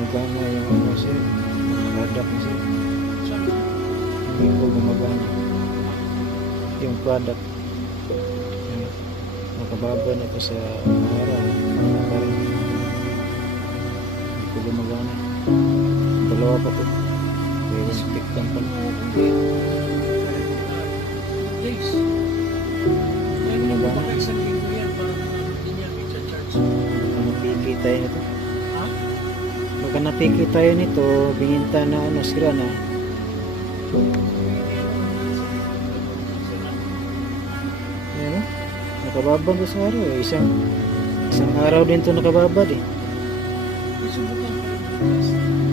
gumagana yung ano sir, product niya sir. Hindi po gumagana yung product. Yan. Nakababa na ito sa araw. Pa rin. Hindi po gumagana. Dalawa pa ito. Pero stick lang pa. Please. Gumagana. Baka isang linggo yan, parang hindi niya i-charge. Baka napiki tayo nito. Ha? Baka napiki tayo nito. Bininta na ano sira na. Ayan o. Nakababad ko sa araw eh. Isang araw din ito nakababad eh. Isubukan ko rin.